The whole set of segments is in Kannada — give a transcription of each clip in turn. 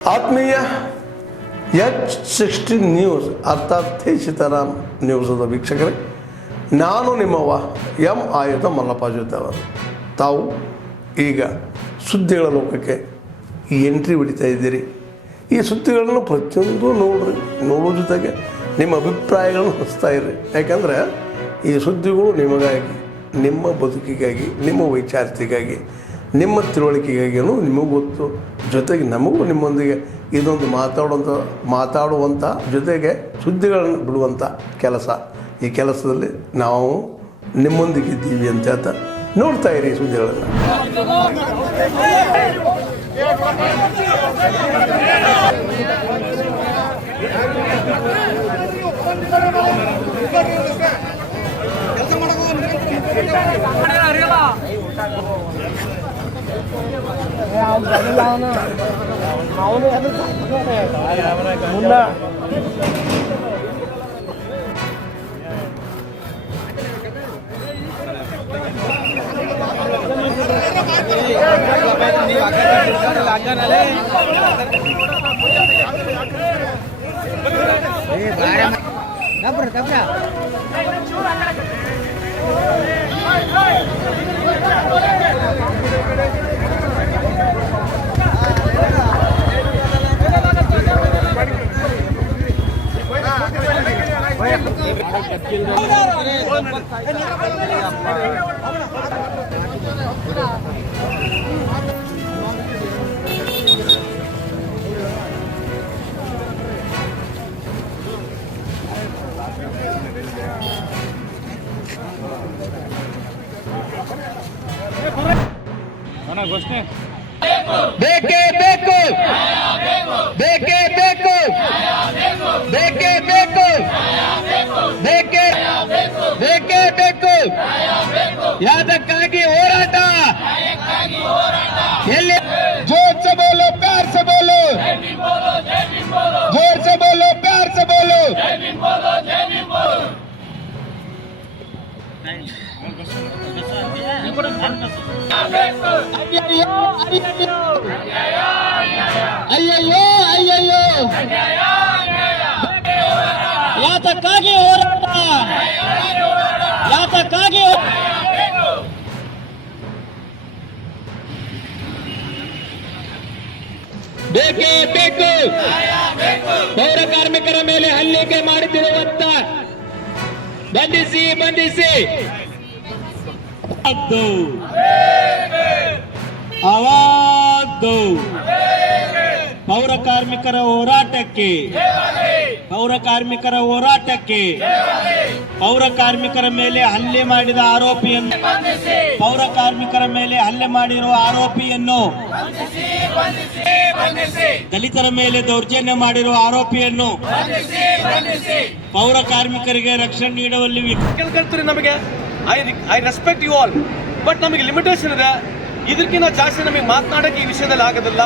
ಆತ್ಮೀಯ H16 ನ್ಯೂಸ್ ಅರ್ಥಾತ್ ಸೀತಾರಾಮ್ ನ್ಯೂಸದ ವೀಕ್ಷಕರೇ, ನಾನು ನಿಮ್ಮವ ಎಂ ಆಯುಧ ಮಲ್ಲಪ್ಪ ಜೊತೆವರು. ತಾವು ಈಗ ಸುದ್ದಿಗಳ ಲೋಕಕ್ಕೆ ಎಂಟ್ರಿ ಹೊಡಿತಾ ಇದ್ದೀರಿ. ಈ ಸುದ್ದಿಗಳನ್ನು ಪ್ರತಿಯೊಂದು ನೋಡೋ ಜೊತೆಗೆ ನಿಮ್ಮ ಅಭಿಪ್ರಾಯಗಳನ್ನು ಹಂಚ್ತಾ ಇರ್ರಿ. ಯಾಕಂದರೆ ಈ ಸುದ್ದಿಗಳು ನಿಮಗಾಗಿ, ನಿಮ್ಮ ಬದುಕಿಗಾಗಿ, ನಿಮ್ಮ ವೈಚಾರಿಕೆಗಾಗಿ, ನಿಮ್ಮ ತಿಳುವಳಿಕೆಗಾಗಿಯೂ ನಿಮಗೂ ಗೊತ್ತು, ಜೊತೆಗೆ ನಮಗೂ ನಿಮ್ಮೊಂದಿಗೆ ಇದೊಂದು ಮಾತಾಡುವಂಥ ಜೊತೆಗೆ ಸುದ್ದಿಗಳನ್ನು ಬಿಡುವಂಥ ಕೆಲಸ. ಈ ಕೆಲಸದಲ್ಲಿ ನಾವು ನಿಮ್ಮೊಂದಿಗಿದ್ದೀವಿ ಅಂತ ಹೇಳ್ತಾ ನೋಡ್ತಾ ಇರಿ ಸುದ್ದಿಗಳನ್ನು. ಬೇಕೇ ಬೇಕು, ಬೇಕೇ ಬೇಕು, ಬೇಕೇ ಬೇಕು, ಬೇಕೇ ಬೇಕೇ ಬೇಕು. ಯಾದಕ್ಕಾಗಿ ಹೋರಾಟ ಎಲ್ಲಿ? ಜೋರ್ ಸೆ ಬೋಲೋ, ಪ್ಯಾರ್ ಸೆ ಬೋಲೋ, ಜೋರ್ ಸೆ ಬೋಲೋ, ಪ್ಯಾರ್ ಸೆ ಬೋಲೋ. ಅಯ್ಯಯ್ಯೋ ಅಯ್ಯಯ್ಯೋ ಅಯ್ಯಯ್ಯೋ ಅಯ್ಯಯ್ಯೋ, ಯಾತಕ್ಕಾಗಿ ಹೋರಾಟ, ಯಾತಕ್ಕಾಗಿ? ಬೇಕೇ ಬೇಕು. ಪೌರ ಕಾರ್ಮಿಕರ ಮೇಲೆ ಹಲ್ಲೆ ಮಾಡುತ್ತಿರುವಂತ ಬಂಧಿಸಿ ಬಂಧಿಸಿ. ಆವಾಜ್ ಪೌರ ಕಾರ್ಮಿಕರ ಹೋರಾಟಕ್ಕೆ, ಪೌರ ಕಾರ್ಮಿಕರ ಹೋರಾಟಕ್ಕೆ, ಪೌರ ಕಾರ್ಮಿಕರ ಮೇಲೆ ಹಲ್ಲೆ ಮಾಡಿದ ಆರೋಪಿಯನ್ನು, ಪೌರ ಕಾರ್ಮಿಕರ ಮೇಲೆ ಹಲ್ಲೆ ಮಾಡಿರುವ ಆರೋಪಿಯನ್ನು, ದಲಿತರ ಮೇಲೆ ದೌರ್ಜನ್ಯ ಮಾಡಿರುವ ಆರೋಪಿಯನ್ನು, ಪೌರ ಕಾರ್ಮಿಕರಿಗೆ ರಕ್ಷಣೆ ನೀಡುವಲ್ಲಿ ಕೇಳ್ಕೊಳ್ತೀರಿ. ನಮಗೆ I respect you all, but ನಮಗೆ ಲಿಮಿಟೇಷನ್ ಇದೆ. ಇದಕ್ಕಿಂತ ಜಾಸ್ತಿ ನಮಗೆ ಮಾತನಾಡಕ್ಕೆ ಈ ವಿಷಯದಲ್ಲಿ ಆಗೋದಿಲ್ಲ.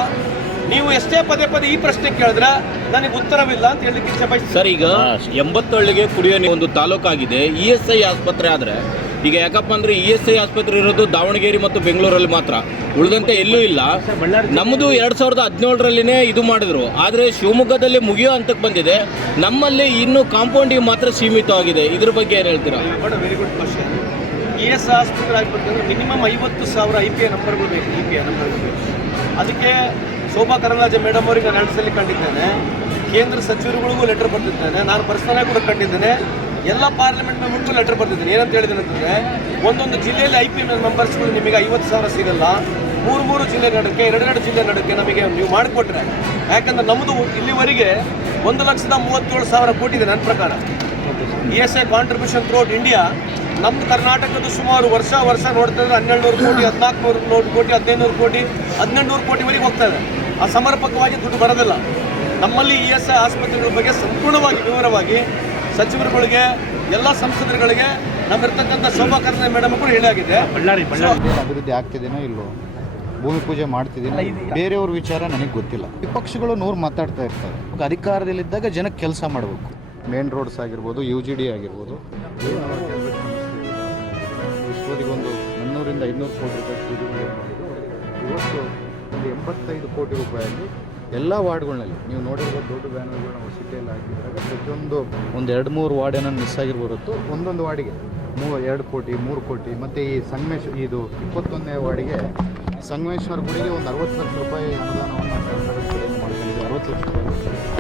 ನೀವು ಎಷ್ಟೇ ಪದೇ ಪದೇ ಈ ಪ್ರಶ್ನೆ ಕೇಳಿದ್ರೆ ನನಗೆ ಉತ್ತರವಿಲ್ಲ ಅಂತ ಹೇಳಲಿಕ್ಕೆ ಇಚ್ಛೆ ಬಯಸ್ತೀನಿ. ಸರ್, ಈಗ 80 ಹಳ್ಳಿಗೆ ಕುಡಿಯೋ ಒಂದು ತಾಲೂಕಾಗಿದೆ. ESI ಆಸ್ಪತ್ರೆ ಆದರೆ ಈಗ ಯಾಕಪ್ಪ ಅಂದ್ರೆ ESI ಆಸ್ಪತ್ರೆ ಇರೋದು ದಾವಣಗೆರೆ ಮತ್ತು ಬೆಂಗಳೂರಲ್ಲಿ ಮಾತ್ರ, ಉಳಿದಂತೆ ಎಲ್ಲೂ ಇಲ್ಲ. ನಮ್ಮದು 2017ರಲ್ಲಿನೇ ಇದು ಮಾಡಿದ್ರು, ಆದರೆ ಶಿವಮೊಗ್ಗದಲ್ಲಿ ಮುಗಿಯೋ ಹಂತಕ್ಕೆ ಬಂದಿದೆ. ನಮ್ಮಲ್ಲಿ ಇನ್ನೂ ಕಾಂಪೌಂಡಿಗೆ ಮಾತ್ರ ಸೀಮಿತವಾಗಿದೆ. ಇದ್ರ ಬಗ್ಗೆ ಏನು ಹೇಳ್ತೀರಾ? Very good question. ESI ಆಸ್ಪತ್ರೆ ಆಗಬೇಕಂದ್ರೆ ಮಿನಿಮಮ್ 50,000 IPA ನಂಬರ್ಗಳು ಬೇಕು. IPA ನಂಬರ್ಗಳು ಬೇಕು. ಅದಕ್ಕೆ ಶೋಭಾ ಕರಂದ್ಲಾಜೆ ಮೇಡಮ್ ಅವರಿಗೆ ನಾನು 2 ಸಲ ಕಂಡಿದ್ದೇನೆ. ಕೇಂದ್ರ ಸಚಿವರುಗಳಿಗೂ ಲೆಟರ್ ಬರೆದಿದ್ದೇನೆ. ನಾನು ಪರ್ಸನಲ್ ಆಗಿ ಕೂಡ ಕಂಡಿದ್ದೇನೆ. ಎಲ್ಲ ಪಾರ್ಲಿಮೆಂಟ್ ಮೆಂಬರ್ಗೂ ಲೆಟರ್ ಬರೆದಿದ್ದೇನೆ. ಏನಂತ ಹೇಳಿದ್ದೇನೆ ಅಂತಂದರೆ, ಒಂದೊಂದು ಜಿಲ್ಲೆಯಲ್ಲಿ IPA ಮೆಂಬರ್ಸ್ಗಳು ನಿಮಗೆ 50,000 ಸಿಗಲ್ಲ. 3 ಜಿಲ್ಲೆ ನಡುಕ್ಕೆ, 2 ಜಿಲ್ಲೆ ನಡುಕ್ಕೆ ನಮಗೆ ನೀವು ಮಾಡಿಕೊಟ್ರೆ, ಯಾಕಂದ್ರೆ ನಮ್ಮದು ಇಲ್ಲಿವರೆಗೆ 1,37,000 ಕೋಟಿ ಇದೆ ನನ್ನ ಪ್ರಕಾರ. ESI contribution throughout India. ನಮ್ಮದು ಕರ್ನಾಟಕದ ಸುಮಾರು ವರ್ಷ ನೋಡ್ತಿದ್ರೆ 1,200 ಕೋಟಿ, 1,400 ಕೋಟಿ, 1,500 ಕೋಟಿ, 1,800 ಕೋಟಿವರೆಗೆ ಹೋಗ್ತಾ ಇದೆ. ಆ ಸಮರ್ಪಕವಾಗಿ ದುಡ್ಡು ಬರೋದಿಲ್ಲ. ನಮ್ಮಲ್ಲಿ ESI ಆಸ್ಪತ್ರೆಗಳ ಬಗ್ಗೆ ಸಂಪೂರ್ಣವಾಗಿ ವಿವರವಾಗಿ ಸಚಿವರುಗಳಿಗೆ, ಎಲ್ಲ ಸಂಸದರುಗಳಿಗೆ ನಮ್ಮಿರ್ತಕ್ಕಂಥ ಶೋಭಾ ಕರಂದ್ಲಾಜೆ ಮೇಡಮ್ ಕೂಡ ಹೇಳಾಗಿದೆ. ಅಭಿವೃದ್ಧಿ ಆಗ್ತಿದೇನೋ ಇಲ್ಲೋ, ಭೂಮಿ ಪೂಜೆ ಮಾಡ್ತಿದ್ದೀನಿ, ಬೇರೆಯವ್ರ ವಿಚಾರ ನನಗೆ ಗೊತ್ತಿಲ್ಲ. ವಿಪಕ್ಷಗಳು 100 ಮಾತಾಡ್ತಾ ಇರ್ತಾರೆ. ಅಧಿಕಾರದಲ್ಲಿದ್ದಾಗ ಜನಕ್ಕೆ ಕೆಲಸ ಮಾಡಬೇಕು. ಮೇನ್ ರೋಡ್ಸ್ ಆಗಿರ್ಬೋದು, UGD ಆಗಿರ್ಬೋದು, ಇಷ್ಟೊಂದಿಗೊಂದು 400 500 ಕೋಟಿ ರೂಪಾಯಿ ಬಿಡುಗಡೆ ಮಾಡಿದ್ದು. ಇವತ್ತು ಒಂದು 85 ಕೋಟಿ ರೂಪಾಯಿಯಲ್ಲಿ ಎಲ್ಲ ವಾರ್ಡ್ಗಳಲ್ಲಿ ನೀವು ನೋಡಿರ್ಬೋದು, ದೊಡ್ಡ ಬ್ಯಾನರ್ಗಳು ನಾವು ಸಿಟಿಯಲ್ಲಿ ಹಾಕಿದಾಗ ಪ್ರತಿಯೊಂದು ಒಂದು 2-3 ವಾರ್ಡ್ ಏನೋ ಮಿಸ್ ಆಗಿರ್ಬೋದು. ಒಂದೊಂದು ವಾರ್ಡಿಗೆ 2 ಕೋಟಿ 3 ಕೋಟಿ. ಮತ್ತು ಈ ಇದು 21ನೇ ವಾರ್ಡಿಗೆ ಸಂಗಮೇಶ್ವರ ಗುಡಿಗೆ ಒಂದು 60 ಲಕ್ಷ ರೂಪಾಯಿ ಅನುದಾನವನ್ನು ಸರ್ಕಾರದ ಕಡೆಯಿಂದ ಮಾಡ್ಕೊಂಡಿದ್ವಿ.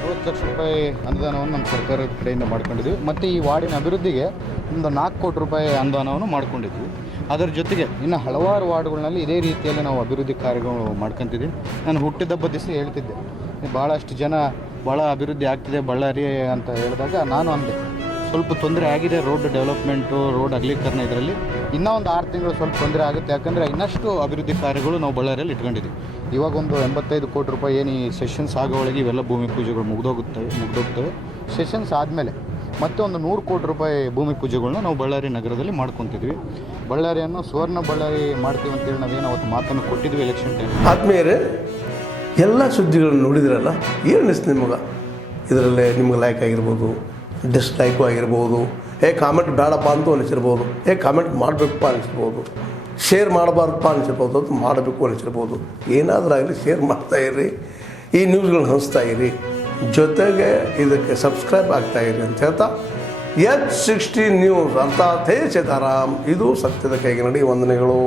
60 ಲಕ್ಷ ರೂಪಾಯಿ ಅನುದಾನವನ್ನು ನಮ್ಮ ಸರ್ಕಾರದ ಕಡೆಯಿಂದ ಮಾಡ್ಕೊಂಡಿದ್ವಿ. ಮತ್ತು ಈ ವಾರ್ಡಿನ ಅಭಿವೃದ್ಧಿಗೆ ಒಂದು 4 ಕೋಟಿ ರೂಪಾಯಿ ಅನುದಾನವನ್ನು ಮಾಡ್ಕೊಂಡಿದ್ವಿ. ಅದರ ಜೊತೆಗೆ ಇನ್ನು ಹಲವಾರು ವಾರ್ಡ್ಗಳಲ್ಲಿ ಇದೇ ರೀತಿಯಲ್ಲಿ ನಾವು ಅಭಿವೃದ್ಧಿ ಕಾರ್ಯಗಳು ಮಾಡ್ಕೊತಿದ್ದೀವಿ. ನಾನು ಹುಟ್ಟಿದಬ್ಬ ದಿವಸ ಹೇಳ್ತಿದ್ದೆ, ಭಾಳಷ್ಟು ಜನ ಭಾಳ ಅಭಿವೃದ್ಧಿ ಆಗ್ತಿದೆ ಬಳ್ಳಾರಿ ಅಂತ ಹೇಳಿದಾಗ ನಾನು ಅಂದೆ, ಸ್ವಲ್ಪ ತೊಂದರೆ ಆಗಿದೆ ರೋಡ್ ಡೆವಲಪ್ಮೆಂಟು, ರೋಡ್ ಅಗಲೀಕರಣ, ಇದರಲ್ಲಿ ಇನ್ನೂ ಒಂದು 6 ತಿಂಗಳು ಸ್ವಲ್ಪ ತೊಂದರೆ ಆಗುತ್ತೆ. ಯಾಕಂದರೆ ಇನ್ನಷ್ಟು ಅಭಿವೃದ್ಧಿ ಕಾರ್ಯಗಳು ನಾವು ಬಳ್ಳಾರಿಯಲ್ಲಿ ಇಟ್ಕೊಂಡಿದ್ದೀವಿ. ಇವಾಗ ಒಂದು 85 ಕೋಟಿ ರೂಪಾಯಿ ಏನು ಈ ಸೆಷನ್ಸ್ ಆಗೋ ಒಳಗೆ ಇವೆಲ್ಲ ಭೂಮಿ ಪೂಜೆಗಳು ಮುಗ್ದೋಗ್ತವೆ. ಸೆಷನ್ಸ್ ಆದಮೇಲೆ ಮತ್ತೆ ಒಂದು 100 ಕೋಟಿ ರೂಪಾಯಿ ಭೂಮಿ ಪೂಜೆಗಳನ್ನ ನಾವು ಬಳ್ಳಾರಿ ನಗರದಲ್ಲಿ ಮಾಡ್ಕೊತಿದ್ವಿ. ಬಳ್ಳಾರಿಯನ್ನು ಸುವರ್ಣ ಬಳ್ಳಾರಿ ಮಾಡ್ತೀವಿ ಅಂತೇಳಿ ನಾವೇನು ಅವತ್ತು ಮಾತನ್ನು ಕೊಟ್ಟಿದ್ವಿ ಎಲೆಕ್ಷನ್ ಟೈಮ್. ಆದ್ಮೇಲೆ ಎಲ್ಲ ಸುದ್ದಿಗಳನ್ನು ನೋಡಿದ್ರಲ್ಲ, ಏನು ಅನಿಸ್ತು ನಿಮಗೆ? ಇದರಲ್ಲೇ ನಿಮ್ಗೆ ಲೈಕ್ ಆಗಿರ್ಬೋದು, ಡಿಸ್ಲೈಕು ಆಗಿರ್ಬೋದು, ಕಾಮೆಂಟ್ ಬೇಡಪ್ಪ ಅಂತೂ ಅನಿಸಿರ್ಬೋದು, ಕಾಮೆಂಟ್ ಮಾಡಬೇಕಪ್ಪ ಅನಿಸಿರ್ಬೋದು, ಶೇರ್ ಮಾಡಬಾರ್ದಪ್ಪ ಅನಿಸಿರ್ಬೋದು, ಅದು ಮಾಡಬೇಕು ಅನಿಸಿರ್ಬೋದು. ಏನಾದರೂ ಆಗಲಿ ಶೇರ್ ಮಾಡ್ತಾಯಿರಿ, ಈ ನ್ಯೂಸ್ಗಳನ್ನ ಹಂಚ್ತಾಯಿರಿ, ಜೊತೆಗೆ ಇದಕ್ಕೆ ಸಬ್ಸ್ಕ್ರೈಬ್ ಆಗ್ತಾಯಿರಿ ಅಂತ ಹೇಳ್ತಾ H16 ನ್ಯೂಸ್ ಅರ್ಥಾತ್ ಹೇ ಸೀತಾರಾಮ್, ಇದು ಸತ್ಯದ ಕೈಗೆ ನಡಿ. ವಂದನೆಗಳು.